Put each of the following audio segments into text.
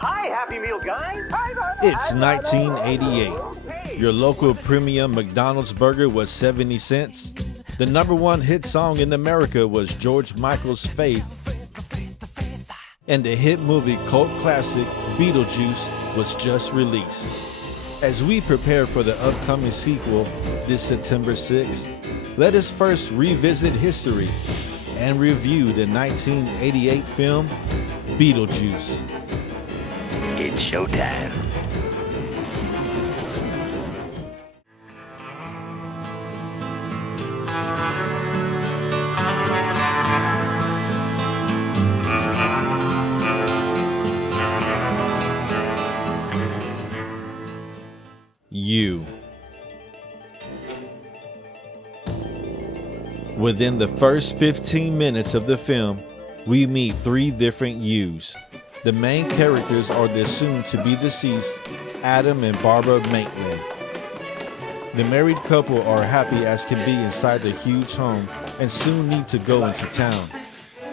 Hi, Happy Meal guys. It's 1988. Your local premium McDonald's burger was 70 cents. The #1 hit song in America was George Michael's Faith. And the hit movie cult classic Beetlejuice was just released. As we prepare for the upcoming sequel this September 6th, let us first revisit history and review the 1988 film Beetlejuice. It's showtime. You. Within the first 15 minutes of the film, we meet 3 different yous. The main characters are the soon-to-be deceased Adam and Barbara Maitland. The married couple are happy as can be inside the huge home and soon need to go into town.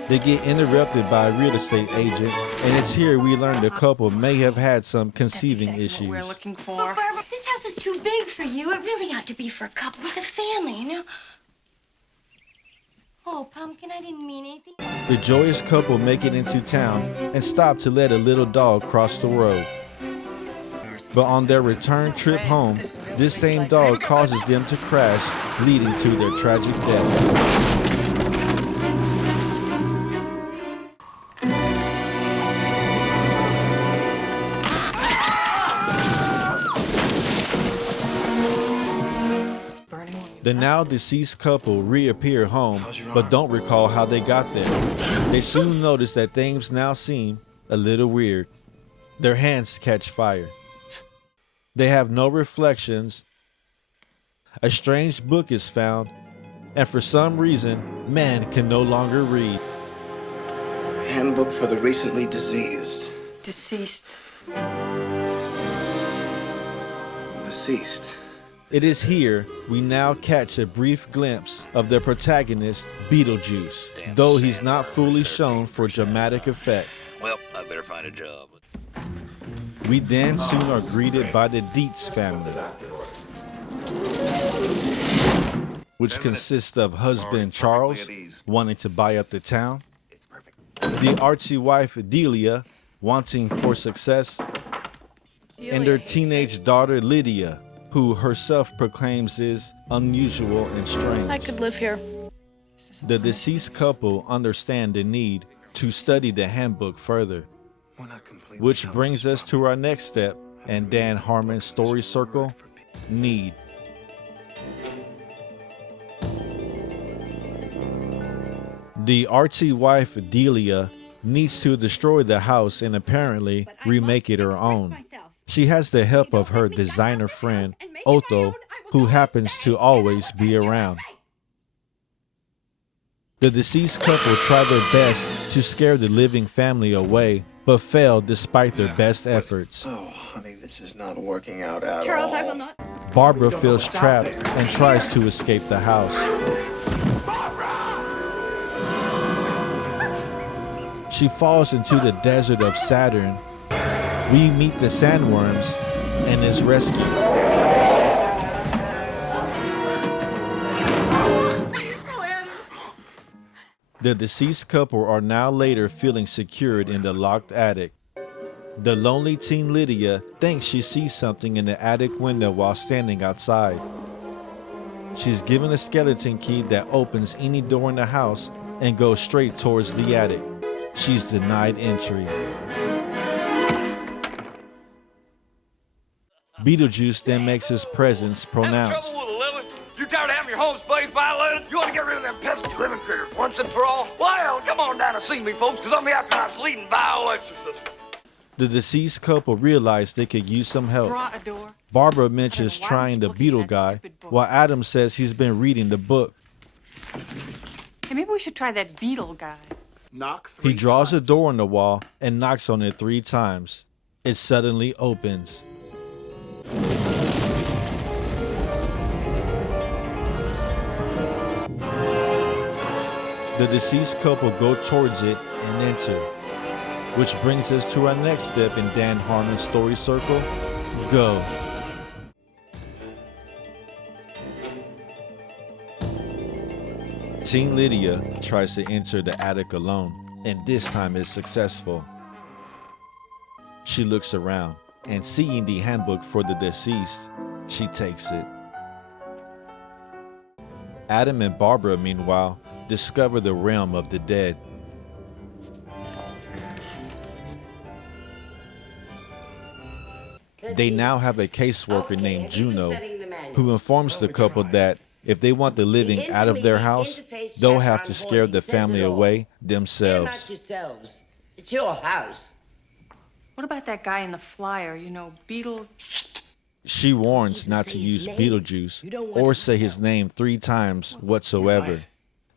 They get interrupted by a real estate agent, and it's here we learn the couple may have had some conceiving issues. We're looking for. But Barbara, this house is too big for you. It really ought to be for a couple with a family, you know? Oh, Pumpkin, I didn't mean anything. The joyous couple make it into town and stop to let a little dog cross the road. But on their return trip home, this same dog causes them to crash, leading to their tragic death. The now deceased couple reappear home, but don't recall how they got there. They soon notice that things now seem a little weird. Their hands catch fire. They have no reflections. A strange book is found, and for some reason, man can no longer read. Handbook for the recently diseased. Deceased. Deceased. It is here we now catch a brief glimpse of the protagonist, Beetlejuice, though he's not fully shown for dramatic effect. Well, I better find a job. We then soon are greeted by the Dietz family, which consists of husband Charles, wanting to buy up the town, the artsy wife Delia, wanting for success, and their teenage daughter Lydia, who herself proclaims is unusual and strange. I could live here. The deceased couple understand the need to study the handbook further, which brings us to our next step and Dan Harmon's story circle, need. The artsy wife Delia needs to destroy the house and apparently remake it her own. She has the help of her designer friend, Otho, who happens to always be around. The deceased couple try their best to scare the living family away, but fail despite their best efforts. Oh, honey, this is not working out at Charles, all. I will not. Barbara feels trapped and tries to escape the house. She falls into the desert of Saturn. We meet the sandworms and is rescued. The deceased couple are now later feeling secured in the locked attic. The lonely teen Lydia thinks she sees something in the attic window while standing outside. She's given a skeleton key that opens any door in the house and goes straight towards the attic. She's denied entry. Beetlejuice then makes his presence pronounced. You tired of having your home space violated? You want to get rid of them pesky living critters once and for all? Well, come on down and see me, folks, because I'm the afterlife's leading bioexorcist. The deceased couple realize they could use some help. Barbara mentions trying the beetle guy, while Adam says he's been reading the book. Hey, maybe we should try that beetle guy. He draws a door on the wall and knocks on it 3 times. It suddenly opens. The deceased couple go towards it and enter. Which brings us to our next step in Dan Harmon's story circle, go. Teen Lydia tries to enter the attic alone, and this time is successful. She looks around, and seeing the handbook for the deceased, she takes it. Adam and Barbara, meanwhile, discover the realm of the dead. They now have a caseworker named Juno who informs the couple that if they want the living out of their house, they'll have to scare the family away themselves. It's your house. What about that guy in the flyer? You know, Beetle. She warns not to use Beetlejuice or say his name 3 times whatsoever,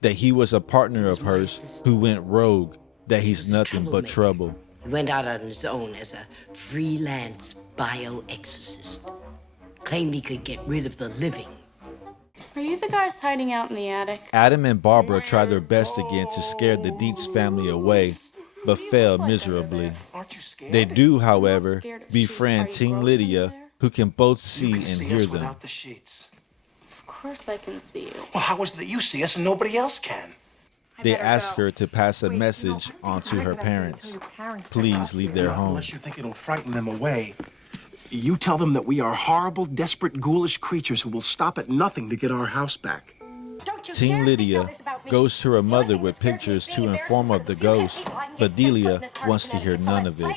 that he was a partner of hers who went rogue, that he's nothing but trouble. He went out on his own as a freelance bio-exorcist. Claimed he could get rid of the living. Are you the guys hiding out in the attic? Adam and Barbara try their best again to scare the Dietz family away, but fail miserably. They do, however, befriend Teen Lydia, who can both see and hear them. Of course I can see you. Well, how is it that you see us and nobody else can? They ask her to pass a message on to her parents. Please leave their home. Unless you think it'll frighten them away. You tell them that we are horrible, desperate, ghoulish creatures who will stop at nothing to get our house back. Teen Lydia goes to her mother with pictures to inform of the ghost, but Delia wants to hear none of it.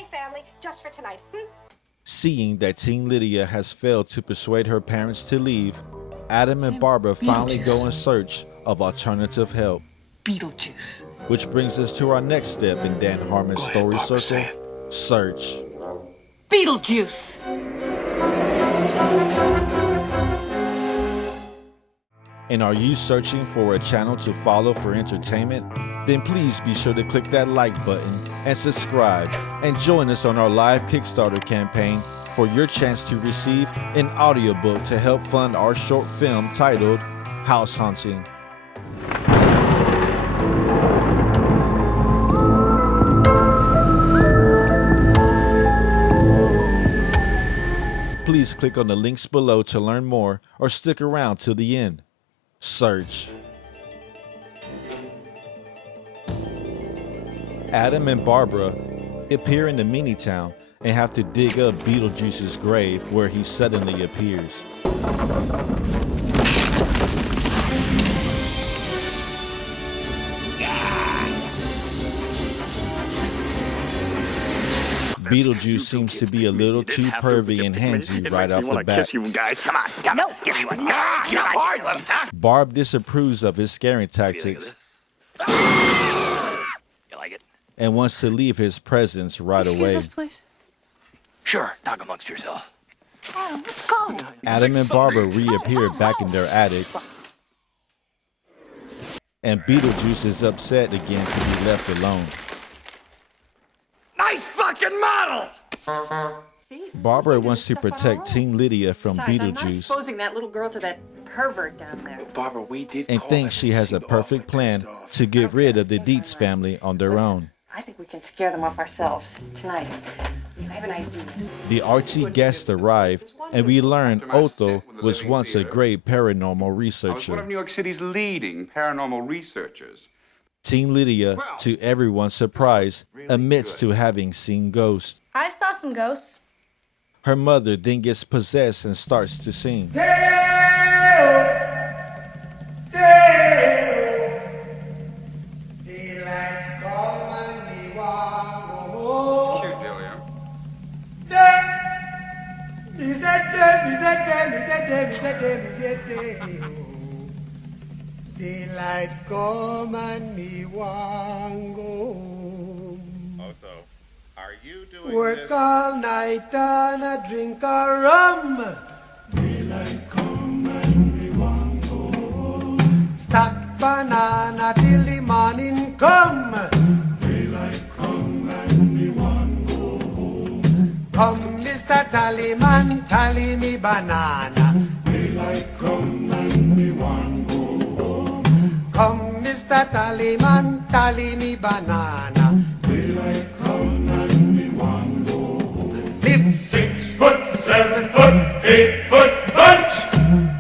Seeing that Teen Lydia has failed to persuade her parents to leave, Adam and Barbara finally go in search of alternative help. Beetlejuice. Which brings us to our next step in Dan Harmon's story circle, search. Beetlejuice! And are you searching for a channel to follow for entertainment? Then please be sure to click that like button and subscribe and join us on our live Kickstarter campaign for your chance to receive an audiobook to help fund our short film titled House Haunting. Please click on the links below to learn more or stick around till the end. Search. Adam and Barbara appear in the mini-town and have to dig up Beetlejuice's grave where he suddenly appears. Beetlejuice seems to be a little too pervy and handsy right off the bat. Come on, come on, give me one. Come on, Barb disapproves of his scaring tactics You like it? and wants to leave his presence right away. Excuse us, please. Sure, talk amongst yourself. Adam, let's go. Adam and Barbara reappear back in their attic, and Beetlejuice is upset again to be left alone. Nice fucking model! Barbara wants to protect Teen Lydia from Besides, I'm not Beetlejuice exposing that little girl to that pervert down there. Barbara, we did and call thinks that she has a scene perfect awfully plan pissed off. to get rid of the Dietz family on their own. I think we can scare them off ourselves tonight. I have an idea. The artsy guests arrive, and we learn Otho was once a great paranormal I was one of researcher. New York City's leading paranormal researchers. Teen Lydia, to everyone's surprise, admits to having seen ghosts. I saw some ghosts. Her mother then gets possessed and starts to sing. Cute, Delia. Daylight come and me want go home. Otho, are you doing Work this? all night and a drink a rum. Daylight come and me want go home. Stack banana till the morning come. Daylight come and me want go home. Come, Mr. Tallyman, tally me banana. Daylight come and me want go home. Come, Mr. Tallyman, tally me banana. Daylight come 8-foot bunch.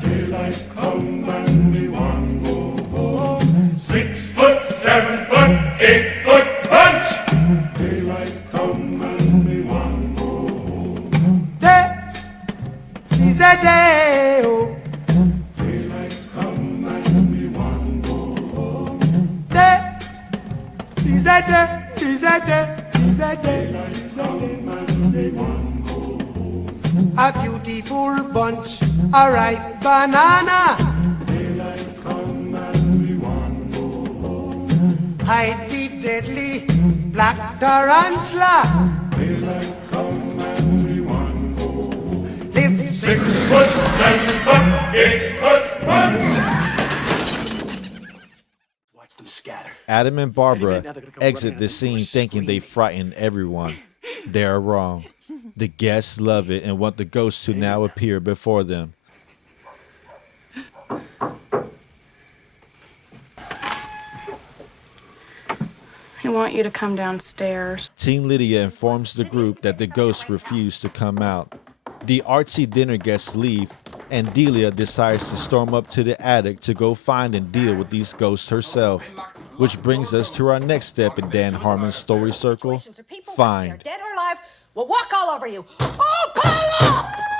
Daylight come and we want go home. 6 foot, 7 foot, 8-foot bunch. Daylight come and we want go home. Day is a day, oh. Daylight come and we want go home. Day is a day, is a day, is a day. Daylight come and we want go home. A beautiful bunch, a ripe banana. Daylight come and we want go home. Hide the deadly black tarantula. Daylight come and we want go home. Live 6 foot, 7 foot, 8 foot bunch. Watch them scatter. Adam and Barbara exit the scene thinking they frightened everyone. They're wrong. The guests love it and want the ghost to now appear before them. I want you to come downstairs. Teen Lydia informs the group that the ghosts refuse to come out. The artsy dinner guests leave, and Delia decides to storm up to the attic to go find and deal with these ghosts herself. Which brings us to our next step in Dan Harmon's story circle, find. Dead or alive, will walk all over you. Oh, pile up!